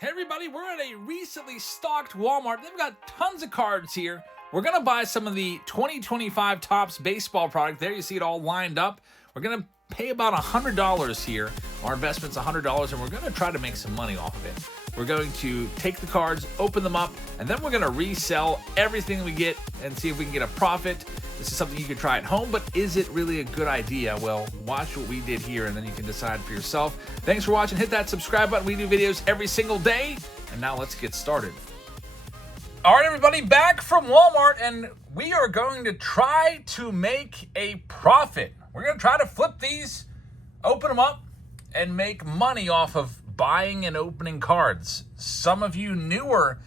Hey everybody, we're at a recently stocked Walmart. They've got tons of cards here. We're gonna buy some of the 2025 Topps baseball product. There you see it all lined up. We're gonna pay about $100 here. Our investment's $100 and we're gonna try to make some money off of it. We're going to take the cards, open them up, and then we're gonna resell everything we get and see if we can get a profit. This is something you can try at home, but is it really a good idea? Well, watch what we did here and then you can decide for yourself. Thanks for watching. Hit that subscribe button. We do videos every single day. And now let's get started. All right, everybody, back from Walmart, and we are going to try to make a profit. We're going to try to flip these, open them up, and make money off of buying and opening cards. Some of you newer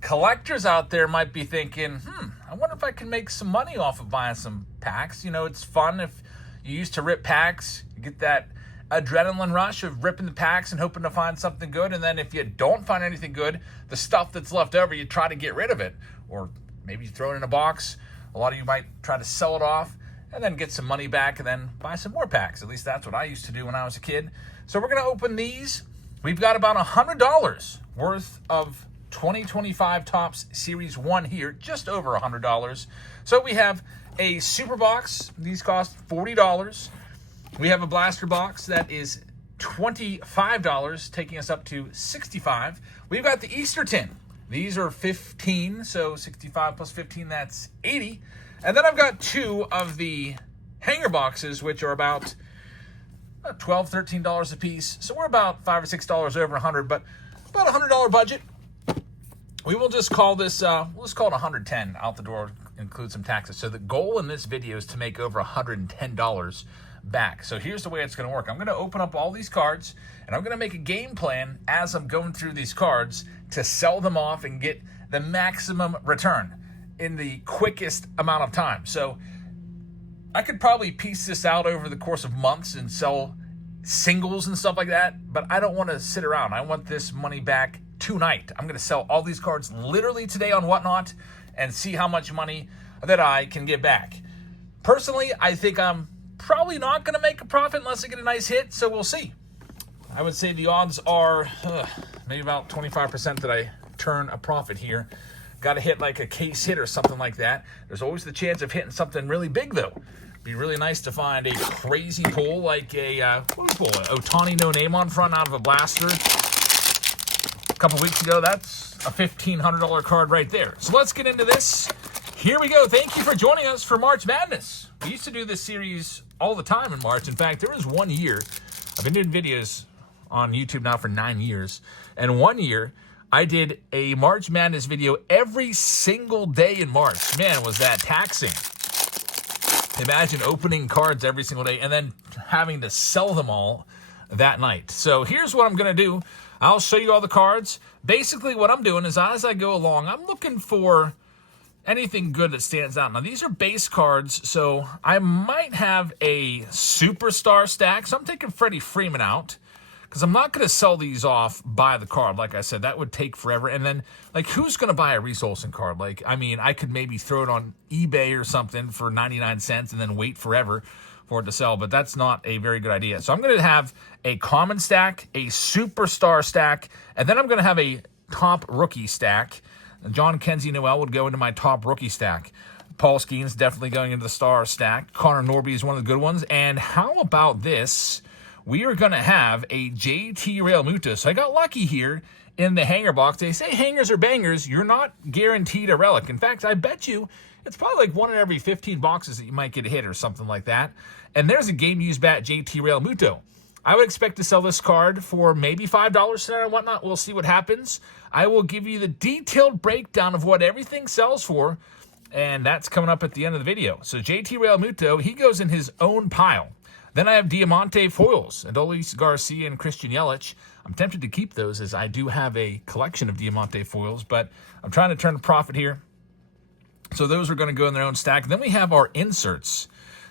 collectors out there might be thinking, I wonder if I can make some money off of buying some packs. You know, it's fun if you used to rip packs. You get that adrenaline rush of ripping the packs and hoping to find something good. And then if you don't find anything good, the stuff that's left over, you try to get rid of it. Or maybe you throw it in a box. A lot of you might try to sell it off and then get some money back and then buy some more packs. At least that's what I used to do when I was a kid. So we're going to open these. We've got about $100 worth of 2025 Topps Series 1 here, just over $100. So we have a super box. These cost $40. We have a blaster box that is $25, taking us up to $65. We've got the Easter tin. These are $15, so 65 plus 15, that's $80. And then I've got two of the hanger boxes, which are about $12, $13 a piece. So we're about $5 or $6 over $100, but about $100 budget. We will just call this, we'll just call it $110 out the door, include some taxes. So the goal in this video is to make over $110 back. So here's the way it's going to work. I'm going to open up all these cards, and I'm going to make a game plan as I'm going through these cards to sell them off and get the maximum return in the quickest amount of time. So I could probably piece this out over the course of months and sell singles and stuff like that, but I don't want to sit around. I want this money back tonight. I'm going to sell all these cards literally today on Whatnot and see how much money that I can get back. Personally, I think I'm probably not going to make a profit unless I get a nice hit, so we'll see. I would say the odds are maybe about 25% that I turn a profit here. Got to hit like a case hit or something like that. There's always the chance of hitting something really big, though. Be really nice to find a crazy pull like a, what do we pull? An Attn no name on front out of a blaster. A couple weeks ago, that's a $1,500 card right there. So let's get into this. Here we go. Thank you for joining us for March Madness. We used to do this series all the time in March. In fact, there was 1 year. I've been doing videos on YouTube now for 9 years. And 1 year, I did a March Madness video every single day in March. Man, was that taxing. Imagine opening cards every single day and then having to sell them all that night. So here's what I'm going to do. I'll show you all the cards. Basically, what I'm doing is as I go along, I'm looking for anything good that stands out. Now, these are base cards, so I might have a superstar stack. So I'm taking Freddie Freeman out because I'm not going to sell these off by the card. Like I said, that would take forever. And then, like, who's going to buy a Reese Olson card? Like, I mean, I could maybe throw it on eBay or something for 99 cents and then wait forever for it to sell, but that's not a very good idea. So I'm going to have a common stack, a superstar stack, and then I'm going to have a top rookie stack. John Kenzie Noel would go into my top rookie stack. Paul Skeens definitely going into the star stack. Connor Norby is one of the good ones. And how about this? We are going to have a JT Realmuto. So I got lucky here in the hanger box. They say hangers are bangers. You're not guaranteed a relic. In fact, I bet you it's probably like 1 in every 15 boxes that you might get a hit or something like that. And there's a game-used bat, JT Realmuto. I would expect to sell this card for maybe $5 tonight or whatnot. We'll see what happens. I will give you the detailed breakdown of what everything sells for, and that's coming up at the end of the video. So JT Realmuto, he goes in his own pile. Then I have Diamante foils, Adolis Garcia and Christian Yelich. I'm tempted to keep those as I do have a collection of Diamante foils, but I'm trying to turn a profit here. So those are going to go in their own stack. Then we have our inserts.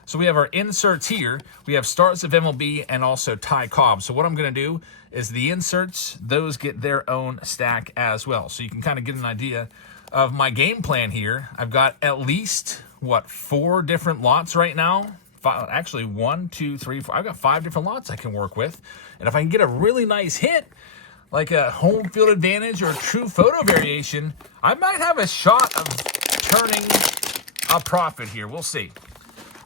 So we have our inserts here. We have starts of MLB and also Ty Cobb. So what I'm going to do is the inserts, those get their own stack as well. So you can kind of get an idea of my game plan here. I've got at least, 4 different lots right now? Actually, 1, 2, 3, 4. I've got 5 different lots I can work with. And if I can get a really nice hit, like a home field advantage or a true photo variation, I might have a shot of turning a profit here. We'll see.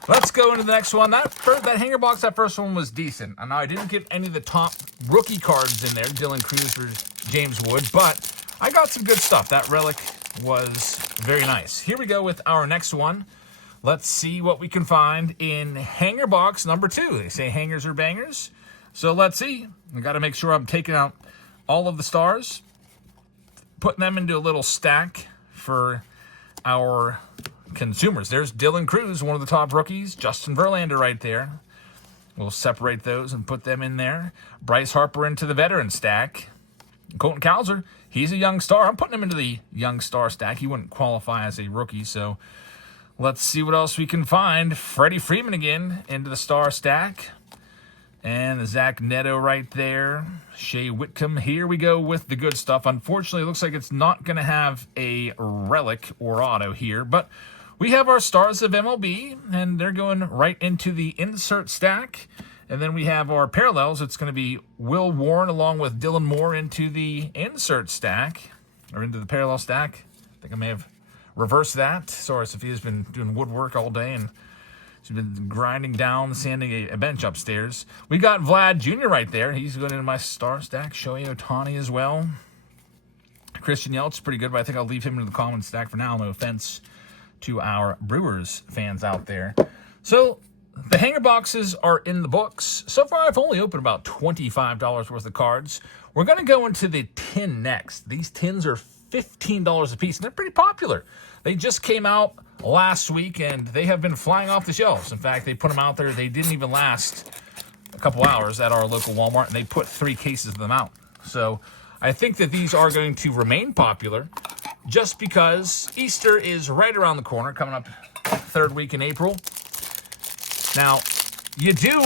Let's go into the next one. That hanger box, that first one was decent. I know I didn't get any of the top rookie cards in there, Dylan Cruz for James Wood, but I got some good stuff. That relic was very nice. Here we go with our next one. Let's see what we can find in hanger box number 2. They say hangers are bangers. So let's see. I got to make sure I'm taking out all of the stars, putting them into a little stack for our consumers. There's Dylan Cruz, one of the top rookies. Justin Verlander right there. We'll separate those and put them in there. Bryce Harper into the veteran stack. Colton Cowser, he's a young star. I'm putting him into the young star stack. He wouldn't qualify as a rookie, so let's see what else we can find. Freddie Freeman again into the star stack. And Zach Neto right there. Shea Whitcomb. Here we go with the good stuff. Unfortunately, it looks like it's not going to have a relic or auto here, but we have our stars of MLB, and they're going right into the insert stack. And then we have our parallels. It's going to be Will Warren along with Dylan Moore into the insert stack, or into the parallel stack. I think I may have reversed that. Sorry, Sophia's been doing woodwork all day, and she's been grinding down, sanding a bench upstairs. We got Vlad Jr. right there. He's going into my star stack. Shohei Ohtani as well. Christian Yelich, pretty good, but I think I'll leave him in the common stack for now. No offense to our Brewers fans out there. So the hanger boxes are in the books. So far, I've only opened about $25 worth of cards. We're going to go into the tin next. These tins are $15 a piece, and they're pretty popular. They just came out last week, and they have been flying off the shelves. In fact, they put them out there. They didn't even last a couple hours at our local Walmart, and they put 3 cases of them out. So I think that these are going to remain popular just because Easter is right around the corner, coming up 3rd week in April. Now, you do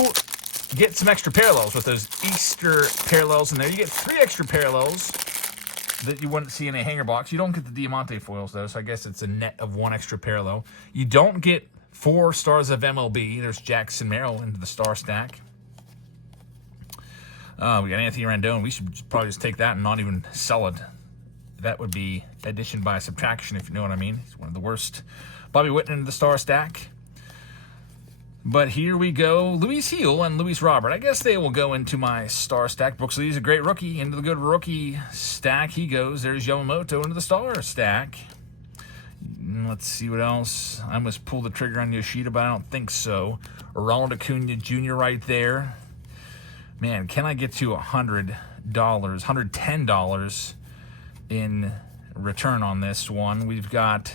get some extra parallels with those Easter parallels in there. You get 3 extra parallels that you wouldn't see in a hanger box. You don't get the Diamante foils, though, so I guess it's a net of 1 extra parallel. You don't get 4 stars of MLB. There's Jackson Merrill into the star stack. We got Anthony Rendon. We should probably just take that and not even sell it. That would be addition by subtraction, if you know what I mean. He's one of the worst. Bobby Whitten into the star stack. But here we go. Luis Heel and Luis Robert. I guess they will go into my star stack. Brooks Lee's a great rookie. Into the good rookie stack he goes. There's Yamamoto into the star stack. Let's see what else. I almost pulled the trigger on Yoshida, but I don't think so. Ronald Acuna Jr. right there. Man, can I get to $100, $110 in return on this one? We've got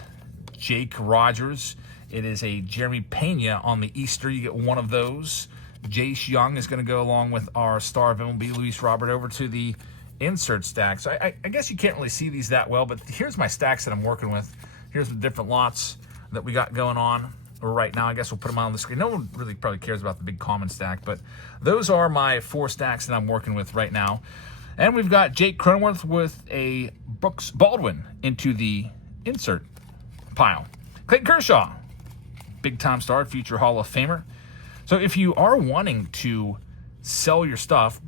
Jake Rogers. It is a Jeremy Pena on the Easter. You get 1 of those. Jace Young is going to go along with our star of MLB, Luis Robert, over to the insert stack. So I guess you can't really see these that well, but here's my stacks that I'm working with. Here's the different lots that we got going on right now. I guess we'll put them on the screen. No one really probably cares about the big common stack, but those are my 4 stacks that I'm working with right now. And we've got Jake Cronenworth with a Brooks Baldwin into the insert pile. Clayton Kershaw, big-time star, future Hall of Famer. So if you are wanting to sell your stuff,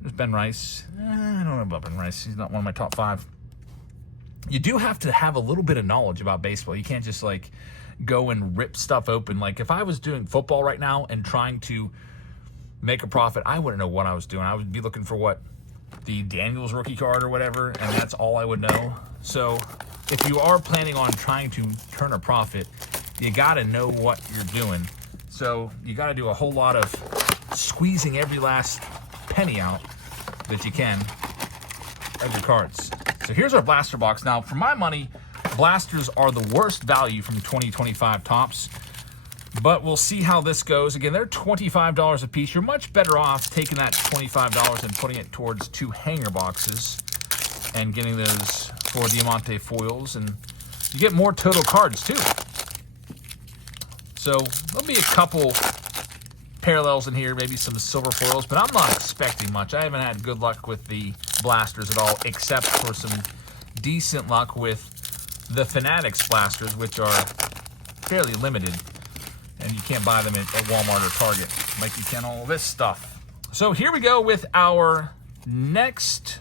there's Ben Rice. I don't know about Ben Rice. He's not one of my top 5. You do have to have a little bit of knowledge about baseball. You can't just, like, go and rip stuff open. Like, if I was doing football right now and trying to make a profit, I wouldn't know what I was doing. I would be looking for what? The Daniels rookie card or whatever, and that's all I would know. So if you are planning on trying to turn a profit, you got to know what you're doing. So you got to do a whole lot of squeezing every last penny out that you can of your cards. So here's our blaster box. Now, for my money, blasters are the worst value from 2025 Topps, but we'll see how this goes. Again, they're $25 a piece. You're much better off taking that $25 and putting it towards 2 hanger boxes and getting those 4 Diamante foils, and you get more total cards too. So there'll be a couple parallels in here, maybe some silver foils, but I'm not expecting much. I haven't had good luck with the blasters at all, except for some decent luck with the Fanatics blasters, which are fairly limited, and you can't buy them at Walmart or Target like you can all this stuff. So here we go with our next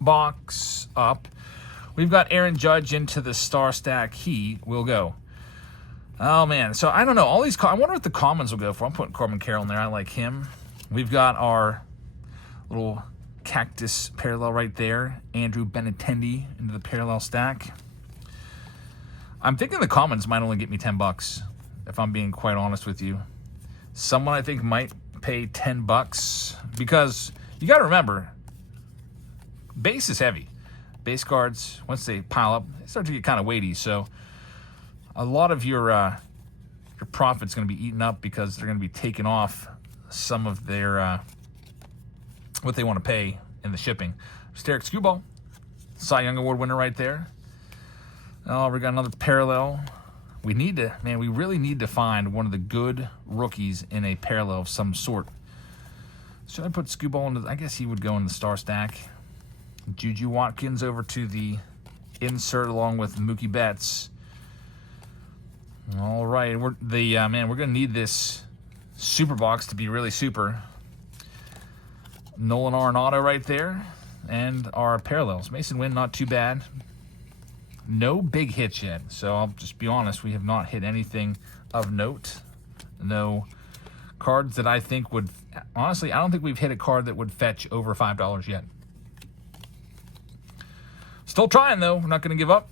box up. We've got Aaron Judge into the star stack. He will go. Oh, man. So, I don't know. All these... I wonder what the commons will go for. I'm putting Corbin Carroll in there. I like him. We've got our little cactus parallel right there. Andrew Benintendi into the parallel stack. I'm thinking the commons might only get me $10, if I'm being quite honest with you. Someone I think might pay $10 because you got to remember, base is heavy. Base cards, once they pile up, they start to get kind of weighty. So a lot of your profit's going to be eaten up because they're going to be taking off some of their what they want to pay in the shipping. Derek Skubal, Cy Young Award winner right there. Oh, we got another parallel. We need to, man, we really need to find one of the good rookies in a parallel of some sort. Should I put Skubal into, I guess he would go in the star stack. Juju Watkins over to the insert along with Mookie Betts. All right, we're going to need this super box to be really super. Nolan Arenado right there, and our parallels. Mason Wynn, not too bad. No big hits yet, so I'll just be honest, we have not hit anything of note. No cards that I think would, honestly, I don't think we've hit a card that would fetch over $5 yet. Still trying, though. We're not going to give up.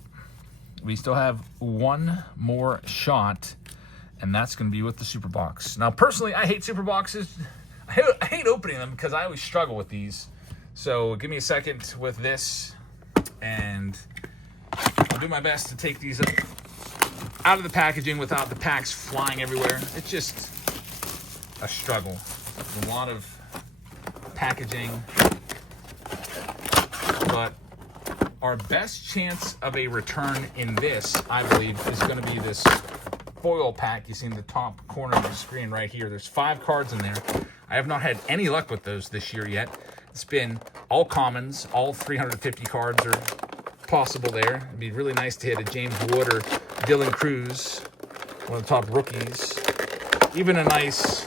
We still have one more shot, and that's going to be with the super box. Now, personally, I hate super boxes. I hate opening them because I always struggle with these. So give me a second with this, and I'll do my best to take these out of the packaging without the packs flying everywhere. It's just a struggle. A lot of packaging, but our best chance of a return in this, I believe, is going to be this foil pack you see in the top corner of the screen right here. There's 5 cards in there. I have not had any luck with those this year yet. It's been all commons. All 350 cards are possible there. It'd be really nice to hit a James Wood or Dylan Cruz, one of the top rookies. Even a nice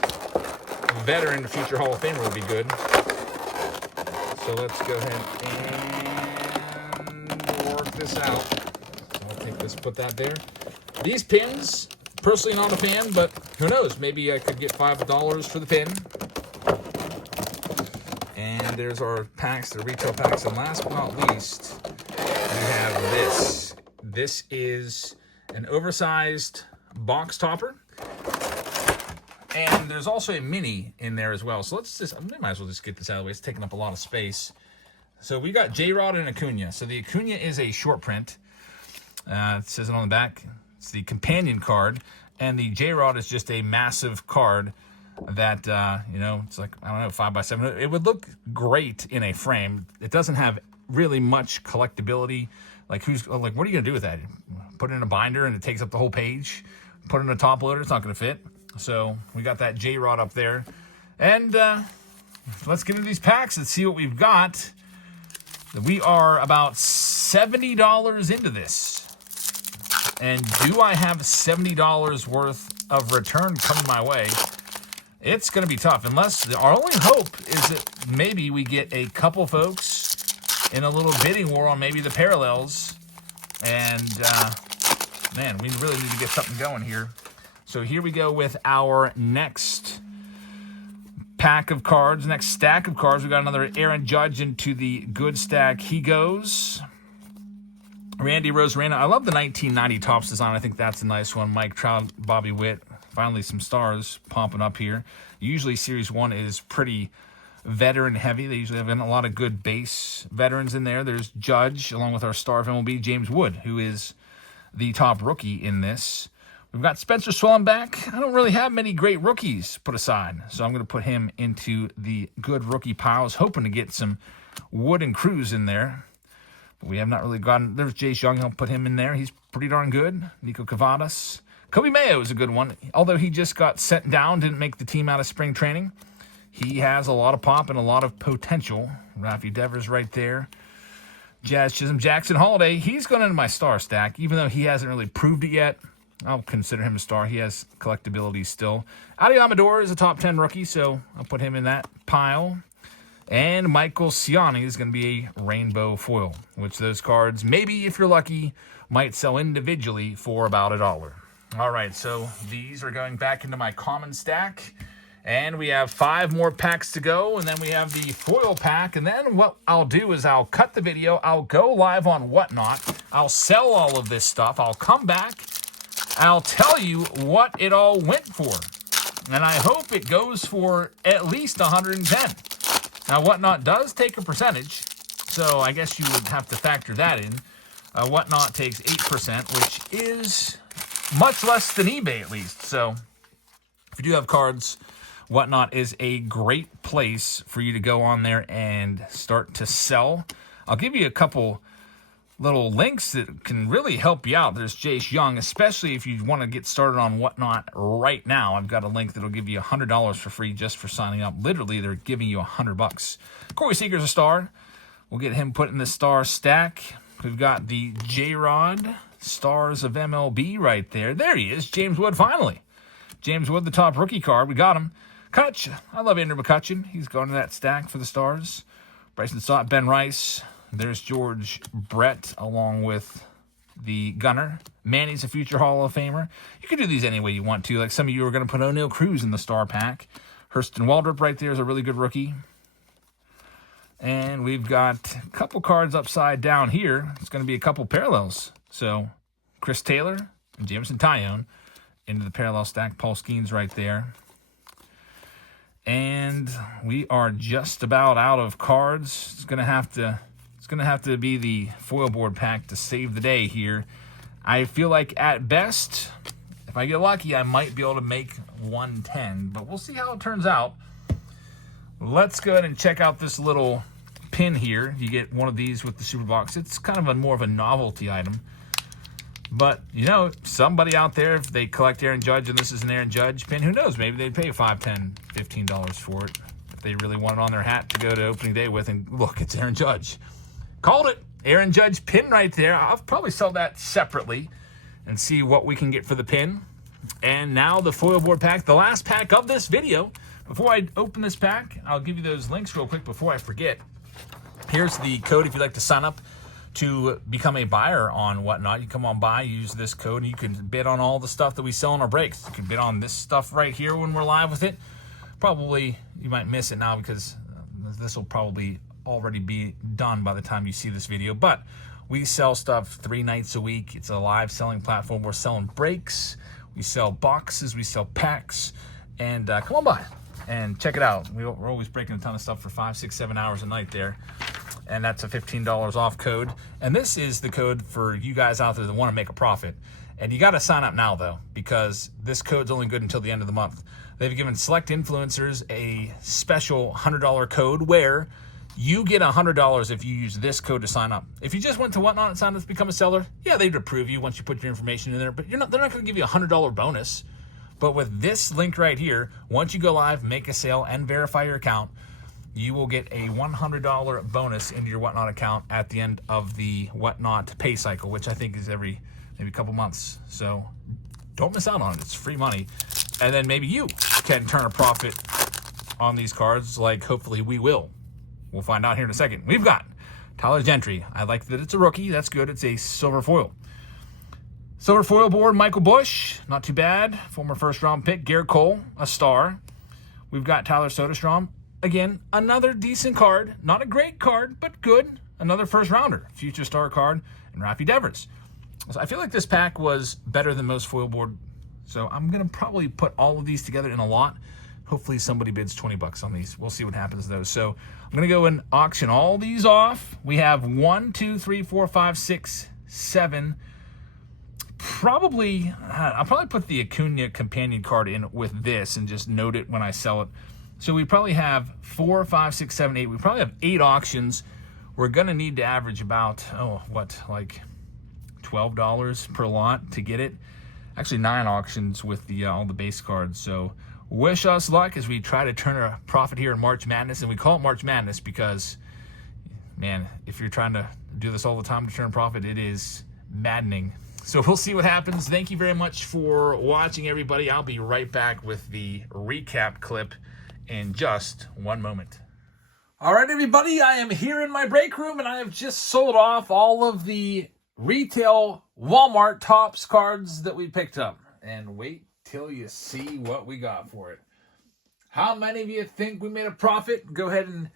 veteran future Hall of Famer would be good. So let's go ahead and work this out. So I'll take this, put that there. These pins, personally not a fan, but who knows? Maybe I could get $5 for the pin. And there's our packs, the retail packs. And last but not least, we have this. This is an oversized box topper. And there's also a mini in there as well. So let's just, I might as well just get this out of the way. It's taking up a lot of space. So we got J-Rod and Acuna. So the Acuna is a short print. It says it on the back. It's the companion card. And the J-Rod is just a massive card that, it's like, I don't know, 5x7. It would look great in a frame. It doesn't have really much collectability. Like, what are you going to do with that? Put it in a binder and it takes up the whole page? Put it in a top loader? It's not going to fit. So we got that J-Rod up there. And let's get into these packs and see what we've got. We are about $70 into this. And do I have $70 worth of return coming my way? It's going to be tough. Unless our only hope is that maybe we get a couple folks in a little bidding war on maybe the parallels. And, man, we really need to get something going here. So here we go with our next pack of cards, next stack of cards. We got another Aaron Judge into the good stack. He goes. Randy Rosarena. I love the 1990 Topps design. I think that's a nice one. Mike Trout, Bobby Witt. Finally some stars popping up here. Usually Series 1 is pretty veteran heavy. They usually have a lot of good base veterans in there. There's Judge, along with our star of MLB, James Wood, who is the top rookie in this. We've got Spencer Swellenbach. I don't really have many great rookies put aside, so I'm going to put him into the good rookie pile. I was hoping to get some Wood and Cruz in there, but we have not really gotten. There's Jace Young. I'll put him in there. He's pretty darn good. Nico Cavadas. Kobe Mayo is a good one. Although he just got sent down, didn't make the team out of spring training. He has a lot of pop and a lot of potential. Rafi Devers right there. Jazz Chisholm. Jackson Holiday. He's going into my star stack, even though he hasn't really proved it yet. I'll consider him a star. He has collectability still. Adi Amador is a top 10 rookie, so I'll put him in that pile. And Michael Ciani is going to be a rainbow foil, which those cards, maybe if you're lucky, might sell individually for about $1. All right, so these are going back into my common stack. And we have 5 more packs to go, and then we have the foil pack. And then what I'll do is I'll cut the video. I'll go live on Whatnot. I'll sell all of this stuff. I'll come back. I'll tell you what it all went for. And I hope it goes for at least 110. Now, Whatnot does take a percentage, so I guess you would have to factor that in. Whatnot takes 8%, which is much less than eBay, at least. So if you do have cards, Whatnot is a great place for you to go on there and start to sell. I'll give you a couple little links that can really help you out. There's Jace Young, especially if you want to get started on Whatnot right now. I've got a link that'll give you $100 for free just for signing up. Literally, they're giving you $100. Corey Seager's a star. We'll get him put in the star stack. We've got the J-Rod Stars of MLB right there. There he is, James Wood, finally. James Wood, the top rookie card. We got him. Kutch, I love Andrew McCutchen. He's going to that stack for the Stars. Bryson Stott, Ben Rice. There's George Brett along with the Gunner. Manny's a future Hall of Famer. You can do these any way you want to. Like some of you are going to put O'Neal Cruz in the star pack. Hurston Waldrop right there is a really good rookie. And we've got a couple cards upside down here. It's going to be a couple parallels. So Chris Taylor and Jameson Taillon into the parallel stack. Paul Skeens right there. And we are just about out of cards. It's going to have to be the foil board pack to save the day here. I feel like at best, if I get lucky, I might be able to make 110, but we'll see how it turns out. Let's go ahead and check out this little pin here. You get one of these with the super box. It's kind of more of a novelty item. But, you know, somebody out there, if they collect Aaron Judge and this is an Aaron Judge pin, who knows? Maybe they'd pay $5, $10, $15 for it if they really want it on their hat to go to opening day with. And look, it's Aaron Judge. Called it. Aaron Judge pin right there. I'll probably sell that separately and see what we can get for the pin. And now the foil board pack, the last pack of this video. Before I open this pack, I'll give you those links real quick before I forget. Here's the code if you'd like to sign up to become a buyer on Whatnot. You come on by, use this code, and you can bid on all the stuff that we sell in our breaks. You can bid on this stuff right here when we're live with it. Probably you might miss it now because this will probably already be done by the time you see this video. But we sell stuff 3 nights a week. It's a live selling platform. We're selling breaks. We sell boxes. We sell packs. And come on by and check it out. We're always breaking a ton of stuff for 5, 6, 7 hours a night there. And that's a $15 off code. And this is the code for you guys out there that want to make a profit. And you got to sign up now, though, because this code's only good until the end of the month. They've given select influencers a special $100 code where you get $100 if you use this code to sign up. If you just went to Whatnot and signed up to become a seller, yeah, they'd approve you once you put your information in there, but they're not going to give you a $100 bonus. But with this link right here, once you go live, make a sale, and verify your account, you will get a $100 bonus into your Whatnot account at the end of the Whatnot pay cycle, which I think is every maybe couple months. So don't miss out on it. It's free money. And then maybe you can turn a profit on these cards, like hopefully we will. We'll find out here in a second. We've got Tyler Gentry. I like that it's a rookie. That's good. It's a silver foil. Silver foil board, Michael Bush. Not too bad. Former first-round pick. Garrett Cole, a star. We've got Tyler Soderstrom. Again, another decent card. Not a great card, but good. Another first-rounder. Future star card. And Rafi Devers. So I feel like this pack was better than most foil board. So I'm going to probably put all of these together in a lot. Hopefully somebody bids $20 on these. We'll see what happens though. So I'm going to go and auction all these off. We have 1, 2, 3, 4, 5, 6, 7. Probably, I'll probably put the Acuna companion card in with this and just note it when I sell it. So we probably have 4, 5, 6, 7, 8. We probably have 8 auctions. We're going to need to average about, like $12 per lot to get it. Actually 9 auctions with the all the base cards. So wish us luck as we try to turn a profit here in March Madness. And we call it March Madness because, man, if you're trying to do this all the time to turn a profit, it is maddening. So we'll see what happens. Thank you very much for watching, everybody. I'll be right back with the recap clip in just one moment. All right, everybody, I am here in my break room, and I have just sold off all of the retail Walmart Topps cards that we picked up. And wait till you see what we got for it. How many of you think we made a profit? Go ahead and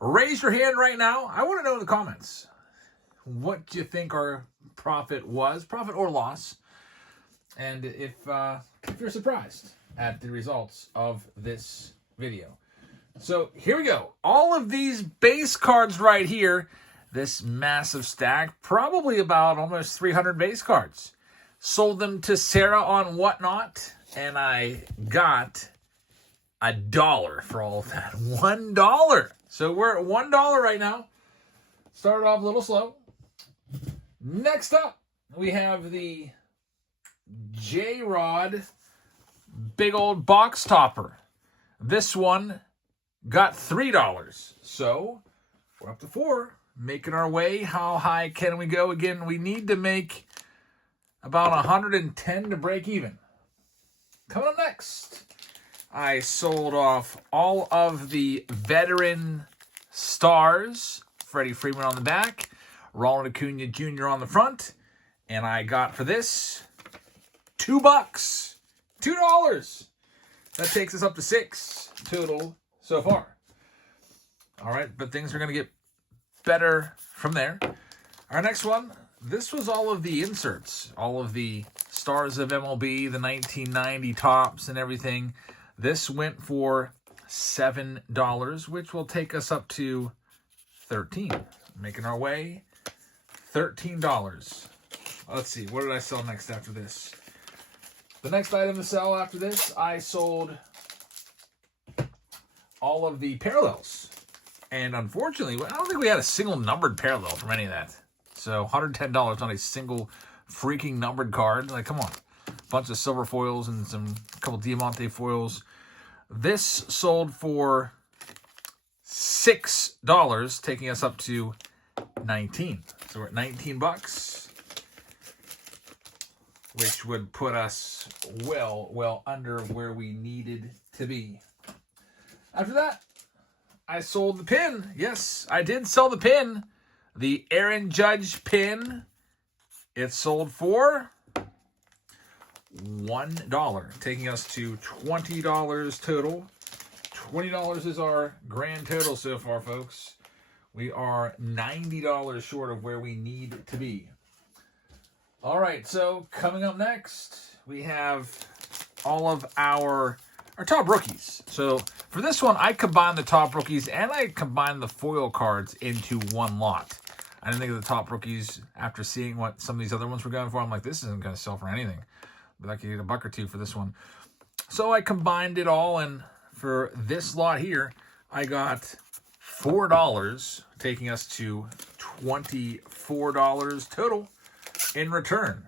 raise your hand right now. I want to know in the comments what you think our profit was, profit or loss, and if you're surprised at the results of this video. So here we go. All of these base cards right here, this massive stack, probably about almost 300 base cards. Sold them to Sarah on Whatnot, and I got $1 for all of that. $1. So we're at $1 right now. Started off a little slow. Next up, we have the J-Rod big old box topper. This one got $3. So we're up to $4. Making our way. How high can we go? Again, we need to make about 110 to break even. Coming up next, I sold off all of the veteran stars. Freddie Freeman on the back, Ronald Acuna Jr. on the front, and I got for this $2. $2. That takes us up to $6 total so far. All right, but things are going to get better from there. Our next one, this was all of the inserts, all of the stars of MLB, the 1990 Topps and everything. This went for $7, which will take us up to $13. Making our way, $13. Let's see, what did I sell next after this? The next item to sell after this, I sold all of the parallels. And unfortunately, I don't think we had a single numbered parallel from any of that. So $110 on a single freaking numbered card. Like, come on. A bunch of silver foils and a couple Diamante foils. This sold for $6, taking us up to $19. So we're at $19, which would put us well under where we needed to be. After that, I sold the pin. Yes, I did sell the pin. The Aaron Judge pin. It sold for $1, taking us to $20 total. $20 is our grand total so far, folks. We are $90 short of where we need to be. All right, so coming up next, we have all of our top rookies. So for this one, I combined the top rookies and I combined the foil cards into one lot. I didn't think of the top rookies after seeing what some of these other ones were going for. I'm like, this isn't going to sell for anything. But I could get $1 or $2 for this one. So I combined it all, and for this lot here, I got $4, taking us to $24 total in return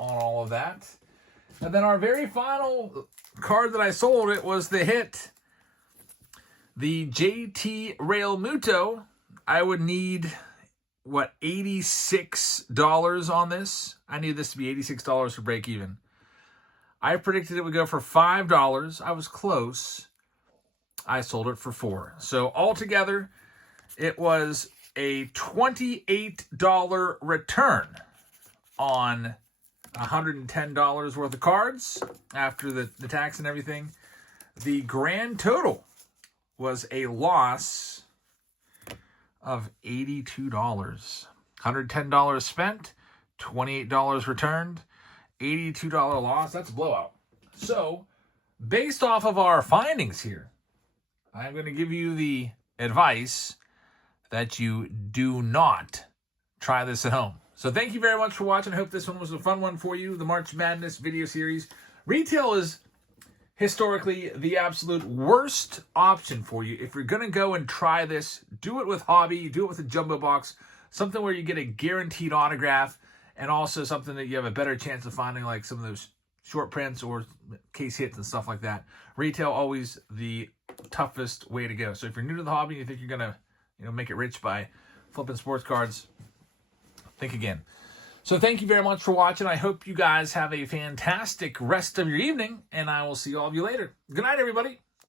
on all of that. And then our very final card that I sold, it was the hit, the JT Real Muto. I would need, what, $86 on this? I need this to be $86 to break even. I predicted it would go for $5. I was close. I sold it for $4. So altogether, it was a $28 return on $110 worth of cards after the tax and everything. The grand total was a loss of $82. $110 spent, $28 returned, $82 loss. That's a blowout. So, based off of our findings here, I'm going to give you the advice that you do not try this at home. So thank you very much for watching. I hope this one was a fun one for you, the March Madness video series. Retail is historically the absolute worst option for you. If you're going to go and try this, do it with hobby, do it with a jumbo box, something where you get a guaranteed autograph, and also something that you have a better chance of finding, like some of those short prints or case hits and stuff like that. Retail always the toughest way to go. So if you're new to the hobby and you think you're going to make it rich by flipping sports cards, think again. So thank you very much for watching. I hope you guys have a fantastic rest of your evening, and I will see all of you later. Good night, everybody.